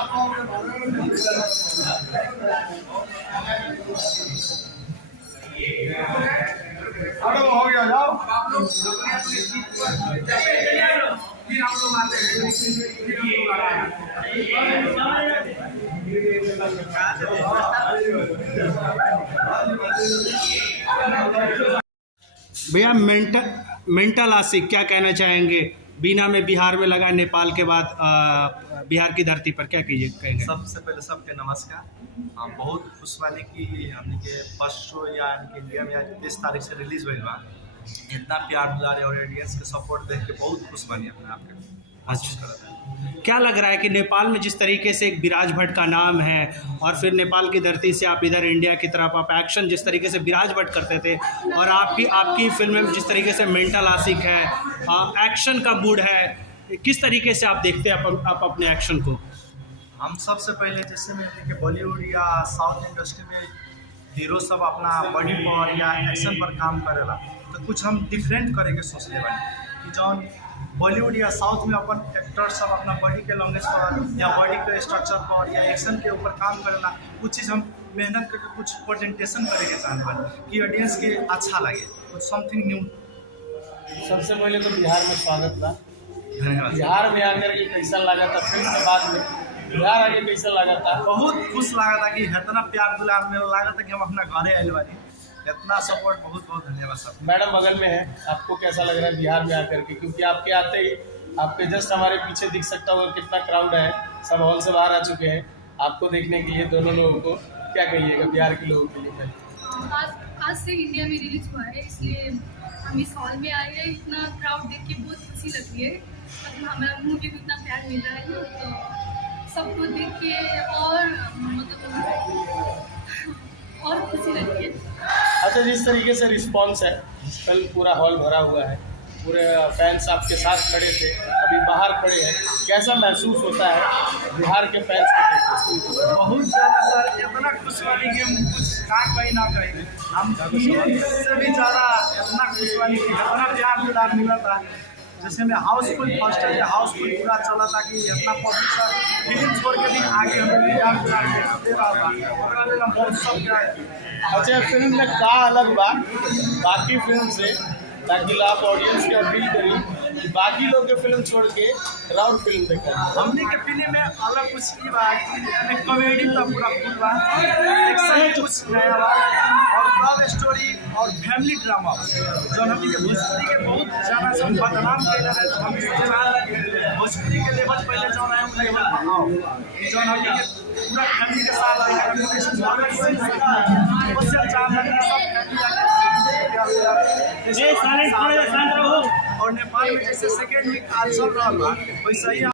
हो गया जाओ। भैया मेंटल आशिक क्या कहना चाहेंगे? बीना में बिहार में लगा, नेपाल के बाद बिहार की धरती पर क्या कहेंगे? सबसे पहले सबके नमस्कार। हम बहुत खुश बानी कि हमने के फर्स्ट शो या इंडिया में 30 तारीख से रिलीज हुई बा। इतना प्यार दुलारे और ऑडियंस के सपोर्ट देख के बहुत खुश बानी अपने आप के। क्या लग रहा है कि नेपाल में जिस तरीके से एक विराज भट्ट का नाम है और फिर नेपाल की धरती से आप इधर इंडिया की तरफ आप एक्शन जिस तरीके से विराज भट्ट करते थे और आपकी फिल्म में जिस तरीके से मेंटल आशिक है, एक्शन का मूड है, किस तरीके से आप देखते हैं आप अपने एक्शन को? हम सबसे पहले जैसे में कि बॉलीवुड या साउथ इंडस्ट्री में हीरो सब अपना बॉडी पर या एक्शन पर काम करेला, तो कुछ हम डिफरेंट करे के सोचले बानी कि जौन बॉलीवुड या साउथ में अपन एक्टर सब अपना बॉडी के लॉन्गेज पर या बॉडी के स्ट्रक्चर पर या एक्शन के ऊपर काम करेला, कुछ चीज़ हम मेहनत करके कुछ प्रेजेंटेशन करे के चाहते बानी कि ऑडियंस के अच्छा लगे, कुछ समथिंग न्यू। सबसे पहले तो बिहार में स्वागत था। धन्यवाद। बिहार में आकर के कैसा लगा था, फिल्म के बाद में बिहार आगे कैसा लगा था? बहुत खुश लगा था कि इतना प्यार दुलार में लगा था कि हम अपना घरे आए बानी। इतना सपोर्ट बहुत बहुत धन्यवाद सर। मैडम बगल में है, आपको कैसा लग रहा है बिहार में आकर के? क्योंकि आपके आते ही आपके जस्ट हमारे पीछे दिख सकता होगा कितना क्राउड है, सब हॉल से बाहर आ चुके हैं आपको देखने के लिए। दोनों लोगों को क्या कहिएगा बिहार के लोगों के लिए? आज से इंडिया में रिलीज हुआ है, इसलिए हम इस हॉल में आए हैं। इतना क्राउड देख के बहुत खुशी लग रही है। मतलब हमारा मूवी को इतना प्यार मिल रहा है तो सबको देख के और मतलब और खुशी लग रही है। अच्छा, जिस तरीके से रिस्पॉन्स है, कल पूरा हॉल भरा हुआ है, पूरे फैंस आपके साथ खड़े थे, अभी बाहर खड़े हैं, कैसा महसूस होता है बिहार के फैंस को? बहुत ज़्यादा सर, इतना खुश वाली कि हम कुछ कहीं ना कहीं हम इससे भी ज़्यादा इतना खुश वाली कि इतना प्यार दुलार मिला था। जैसे में हाउसफुल फर्स्ट है, हाउसफुल पूरा चला था कि इतना पब्लिक सर फिल्म छोड़ के भी आगे हमें प्यार दुलार दे रहा था, ओकरा हम बहुत सब क्या। अच्छा, फिल्म में का अलग बा बाकी फिल्म से, ताकि आप ऑडियंस के अपील करी कि बाकी लोग के फिल्म छोड़ के राउंड फिल्म देखा? हमने के फिल्म में अलग कुछ की बात कि कॉमेडी तो पूरा फुल बा, एक्शन कुछ नया बा और लव स्टोरी और फैमिली ड्रामा जो हम भोजपुरी के बहुत ज़्यादा सब बदनाम कर रहे हैं। हम भोजपुरी के लेवल पहले जो है उन लेवल पर आओ, जो हम पूरा फैमिली के साथ और नेपाल में जैसे सेकेंड वीक आज चल रहा है वैसे ही